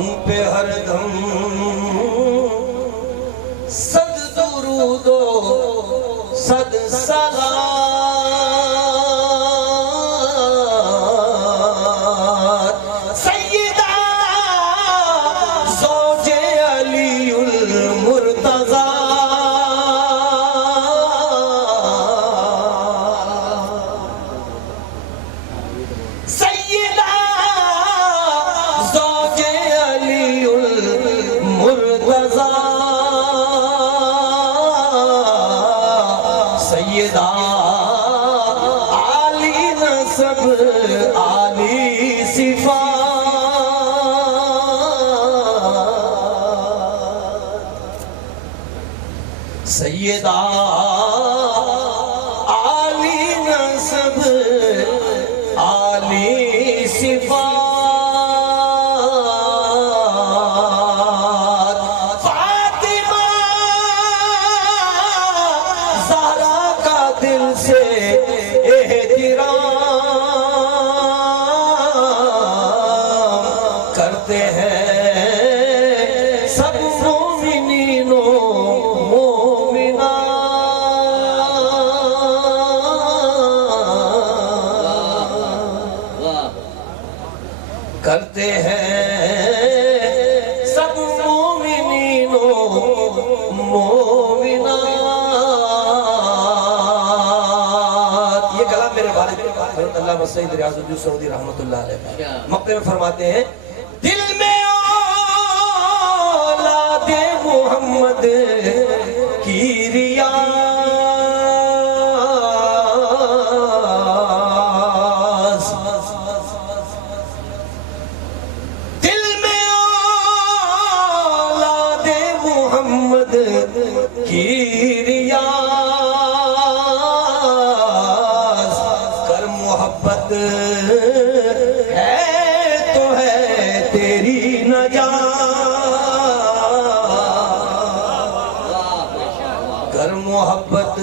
ان پہ ہر دم صد درود و صد صلوات سیدہ زوج علی المرتضی سیدہ عالی نسب عالی صفات سیدہ عالی نسب عالی صفات دل سے احترام کرتے ہیں سب مومنین و مومنات کرتے ہیں سب مومنین و مومنات حضرت علامہ سید ریاض الدین سعودی رحمت اللہ علیہ مقطع میں فرماتے ہیں دل میں اولاد محمد کی ریاض دل میں اولاد محمد کی ریاض محبت ہے تو ہے تیری نجات گر محبت